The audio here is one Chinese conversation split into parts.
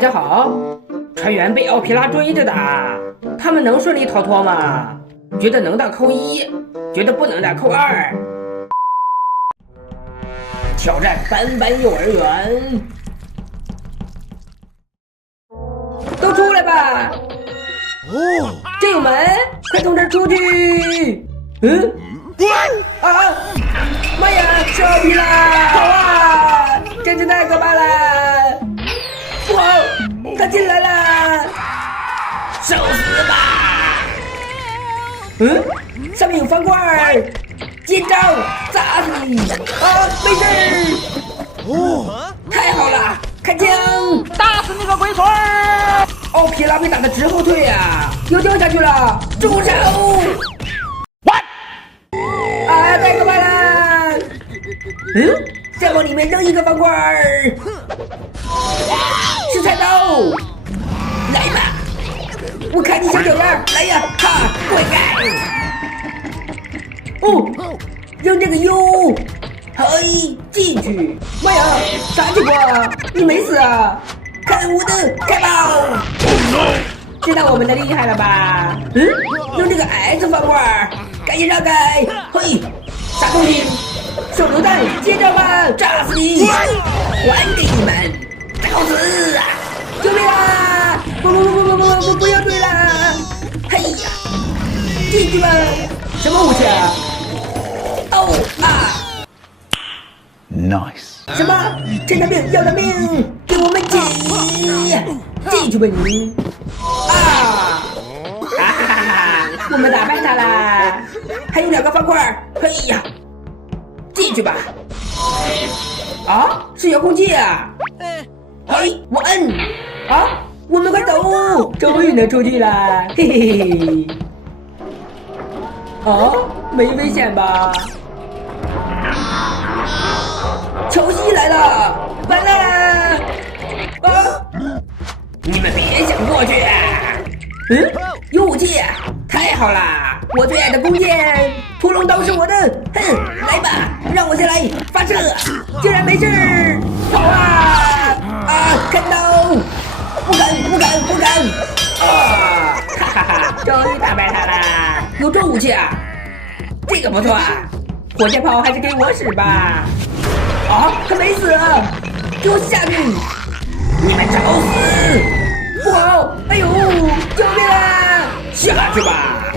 家好，船员被奥皮拉追着的，他们能顺利逃脱吗？觉得能的扣1，觉得不能的扣2。挑战斑斑幼儿园，都出来吧！哦，这有门，快从这儿出去！啊！妈呀，是奥皮拉！跑啊！真是太可怕了！哇，他进来了！受死吧！上面有方块，接招，砸死你！啊，没事！哦，太好了，开枪！打死你个龟孙！奥皮拉被打得直后退啊，又掉下去了！住手！啊，太可怕了！再往里面扔一个方块，是菜刀！来吧，我看你小脚丫！来呀，哈，滚开！哦，扔这个 U， 嘿，进去！妈呀，啥情况？你没死啊？看我的开炮！知道我们的厉害了吧？用这个 S 方块，赶紧让开！嘿，啥东西？手榴弹，接着吧，炸死你！还给你们，找死啊！救命啊！不要追了！嘿呀，进去吧！什么武器啊？哦啊 ！Nice。什么？趁他命要他命，给我们进去吧你！啊！哈哈哈哈！我们打败他啦！还有2个方块，嘿呀！进去吧！啊，是遥控器啊！嘿，我摁！啊，我们快走！终于能出去了，嘿嘿嘿！啊，没危险吧？乔西来了！完了！啊！你们别想过去！有武器！太好啦！我最爱的弓箭，屠龙刀是我的！哼，来吧，让我先来发射！竟然没事！跑啊！啊，看到！不敢！啊！哈哈哈！终于打败他啦！有重武器啊！这个不错啊！火箭炮还是给我使吧！啊，他没死啊！给我下去！你们找死！不好！哎呦，救命啊！下去吧！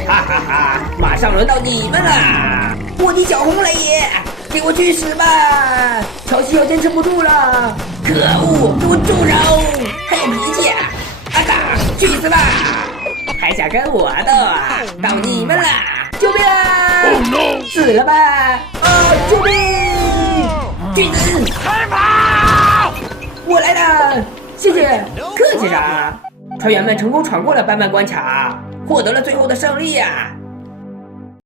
哈哈哈！马上轮到你们了！我的小红雷爷，给我去死吧！乔西要坚持不住了！可恶，给我住手！还有脾气！阿达，去死吧！还想跟我斗？到你们了！救命啊！ Oh no！ 死了吧！啊，救命！巨子，快跑！我来了，谢谢，客气啥？船员们成功闯过了斑斑关卡，获得了最后的胜利呀！